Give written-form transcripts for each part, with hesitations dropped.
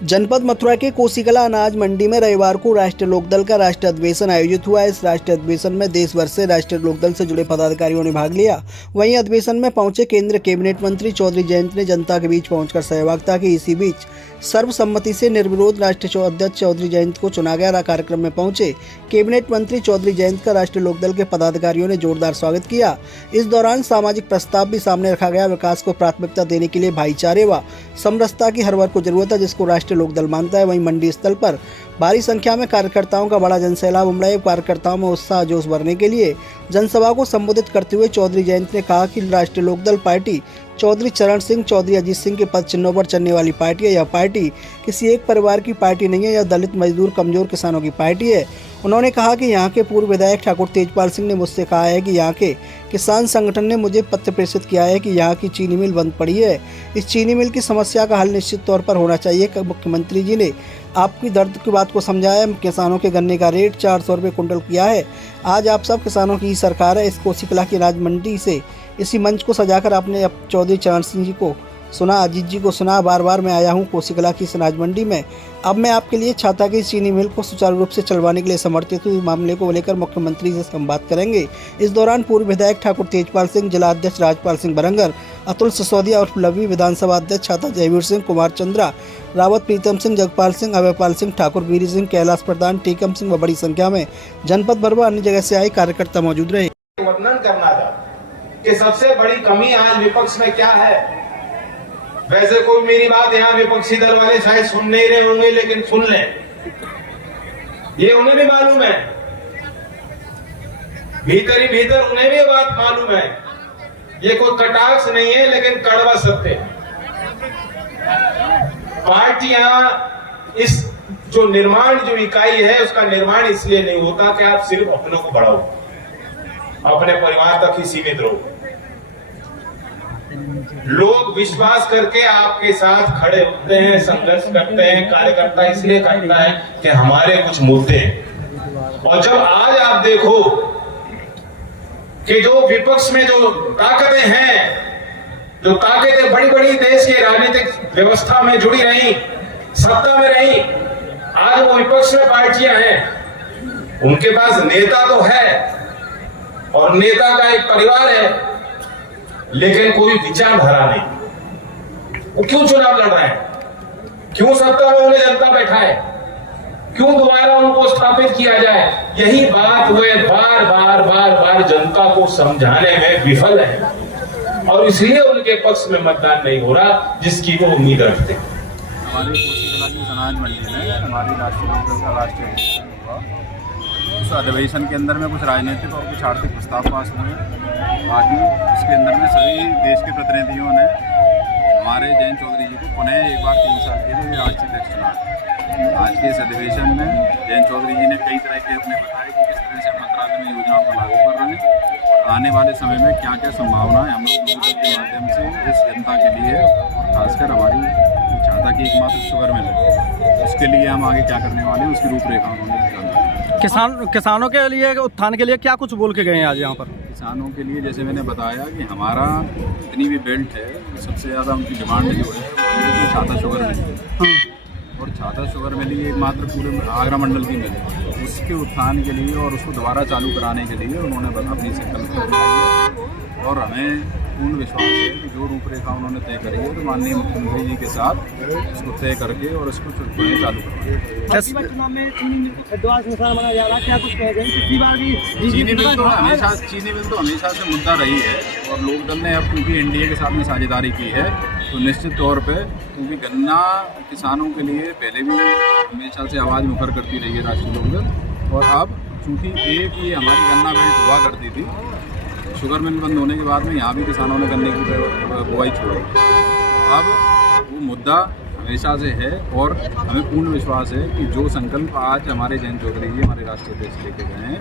जनपद मथुरा के कोसीकला अनाज मंडी में रविवार को राष्ट्रीय लोकदल का राष्ट्रीय अधिवेशन आयोजित हुआ। इस राष्ट्रीय अधिवेशन में देश भर से राष्ट्रीय लोकदल से जुड़े पदाधिकारियों ने भाग लिया। वहीं अधिवेशन में पहुंचे केंद्रीय कैबिनेट मंत्री चौधरी जयंत ने जनता के बीच पहुंचकर सहभागिता की। इसी बीच सर्वसम्मति से निर्विरोध राष्ट्रीय अध्यक्ष चौधरी जयंत को चुना गया। कार्यक्रम में पहुंचे कैबिनेट मंत्री चौधरी जयंत का राष्ट्रीय लोकदल के पदाधिकारियों ने जोरदार स्वागत किया। इस दौरान सामाजिक प्रस्ताव भी सामने रखा गया। विकास को प्राथमिकता देने के लिए भाईचारे व समरसता की हर वर्ग को जरूरत है, जिसको राष्ट्रीय लोकदल मानता है। वहीं मंडी स्थल पर भारी संख्या में कार्यकर्ताओं का बड़ा जनसैलाब उमड़ा। कार्यकर्ताओं में उत्साह जोश भरने के लिए जनसभा को संबोधित करते हुए चौधरी जयंत ने कहा कि राष्ट्रीय लोकदल पार्टी चौधरी चरण सिंह, चौधरी अजीत सिंह के पद चिन्हों पर चलने वाली पार्टी है। यह पार्टी किसी एक परिवार की पार्टी नहीं है, यह दलित, मजदूर, कमजोर किसानों की पार्टी है। उन्होंने कहा कि यहाँ के पूर्व विधायक ठाकुर तेजपाल सिंह ने मुझसे कहा है कि यहाँ के किसान संगठन ने मुझे पत्र प्रेषित किया है कि यहाँ की चीनी मिल बंद पड़ी है। इस चीनी मिल की समस्या का हल निश्चित तौर पर होना चाहिए। मुख्यमंत्री जी ने आपकी दर्द की बात को समझाया। किसानों के गन्ने का रेट 400 रुपये कुंटल किया है। आज आप सब किसानों की ही सरकार है। इस कोसीकला की अनाज मंडी से इसी मंच को सजाकर आपने चौधरी चरण सिंह जी को सुना, अजीत जी को सुना। बार बार मैं आया हूँ कोसीकला की अनाज मंडी में। अब मैं आपके लिए छाता की चीनी मिल को सुचारू रूप से चलवाने के लिए समर्थित हूँ। मामले को लेकर मुख्यमंत्री से संवाद करेंगे। इस दौरान पूर्व विधायक ठाकुर तेजपाल सिंह, जिला अध्यक्ष राजपाल सिंह बरंगर, अतुल सिसोदिया और लवी, विधानसभा अध्यक्ष छाता जयवीर सिंह, कुमार चंद्रा रावत, प्रीतम सिंह, जगपाल सिंह, अभयपाल सिंह, ठाकुर वीर सिंह, कैलाश प्रधान, टीकम सिंह व बड़ी संख्या में जनपद भर व अन्य जगह से आए कार्यकर्ता मौजूद रहे। वर्णन करना था कि सबसे बड़ी कमी आज विपक्ष में क्या है। वैसे कोई मेरी बात यहाँ विपक्षी दल वाले शायद सुन नहीं रहे होंगे, लेकिन सुन लें, ये उन्हें भी मालूम है, भीतर ही भीतर उन्हें भी बात मालूम है। ये कोई कटाक्ष नहीं है, लेकिन कड़वा सत्य है। पार्टियां इस जो निर्माण, जो इकाई है, उसका निर्माण इसलिए नहीं होता कि आप सिर्फ अपनों को बढ़ाओ, अपने परिवार तक ही सीमित रहो। लोग विश्वास करके आपके साथ खड़े होते हैं, संघर्ष करते हैं। कार्यकर्ता इसलिए करता है कि हमारे कुछ मुद्दे हैं। और जब आज आप देखो कि जो विपक्ष में जो ताकतें हैं, जो ताकतें बड़ी बड़ी देश की राजनीतिक व्यवस्था में जुड़ी रही, सत्ता में रही, आज वो विपक्ष में पार्टियां हैं। उनके पास नेता तो है और नेता का एक परिवार है, लेकिन कोई विचारधारा नहीं। वो क्यों चुनाव लड़ रहे हैं? क्यों सत्ता में उन्हें जनता बैठा है? क्यों दोबारा उनको स्थापित किया जाए? यही बात वे बार बार बार बार जनता को समझाने में विफल है, और इसलिए उनके पक्ष में मतदान नहीं हो रहा जिसकी वो उम्मीद रखते। हमारे कोसीकला की अनाज मंडी में हमारी राष्ट्रीय लोकदल का राष्ट्रीय अधिवेशन हुआ। उस अधिवेशन के अंदर में कुछ राजनीतिक और कुछ आर्थिक प्रस्ताव पास हुए। बाकी उसके अंदर में सभी देश के प्रतिनिधियों ने हमारे जयंत चौधरी जी को पुनः एक बार 3 साल के लिए राष्ट्रीय अध्यक्ष चुना। आज के इस अधिवेशन में जयंत चौधरी जी ने कई तरह के अपने बताया कि किस तरह से मंत्रालय में योजनाओं को लागू कर रहे हैं और आने वाले समय में क्या क्या संभावना है हम लोग के माध्यम से इस जनता के लिए, और खासकर हमारी छाता की एकमात्र शुगर मिल है, उसके लिए हम आगे क्या करने वाले हैं, उसकी रूपरेखा उन्होंने किसानों के लिए, उत्थान के लिए क्या कुछ बोल के गए हैं आज यहाँ पर? किसानों के लिए जैसे मैंने बताया कि हमारा जितनी भी बेल्ट है, सबसे ज़्यादा उनकी डिमांड जो है छाता शुगर मिल है, और छाता शुगर मिली एकमात्र पूरे आगरा मंडल की मिल है। उसके उत्थान के लिए और उसको दोबारा चालू कराने के लिए उन्होंने अपनी संकल्प बनाई, और हमें पूर्ण विश्वास है कि जो रूपरेखा उन्होंने तय करी है, तो माननीय मुख्यमंत्री जी के साथ उसको तय करके और इसको चालू करेंगे। चीनी मिल तो हमेशा से मुद्दा रही है, और लोकदल ने अब क्योंकि एनडीए के साथ में साझेदारी की है, तो निश्चित तौर पे, क्योंकि गन्ना किसानों के लिए पहले भी हमेशा से आवाज़ मुखर करती रही है राष्ट्रीय लोकदल, और अब चूँकि एक ये हमारी गन्ना बेल्ट हुआ करती थी, शुगर मिल बंद होने के बाद में यहाँ भी किसानों ने गन्ने की बुआई छोड़ी। अब वो मुद्दा हमेशा से है, और हमें पूर्ण विश्वास है कि जो संकल्प आज हमारे जयंत चौधरी जी हमारे राष्ट्रीय अध्यक्ष लेके गए हैं,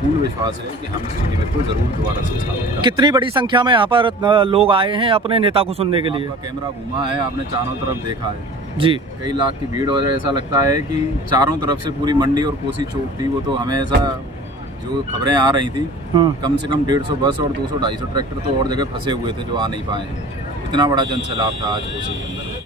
पूर्ण विश्वास है कि हम इस चीनी मिल को जरूर दोबारा से स्थापित करेंगे। कितनी बड़ी संख्या में यहाँ पर लोग आए हैं अपने नेता को सुनने के लिए? आपका कैमरा घूमा है, आपने चारों तरफ देखा है जी, कई लाख की भीड़ हो जाए। ऐसा लगता है कि चारों तरफ से पूरी मंडी और कोसी चौक थी। वो तो हमें ऐसा जो खबरें आ रही थी, कम से कम 150 बस और 200-250 ट्रैक्टर तो और जगह फंसे हुए थे जो आ नहीं पाए हैं। इतना बड़ा जनसैलाब था आज कोसी के अंदर।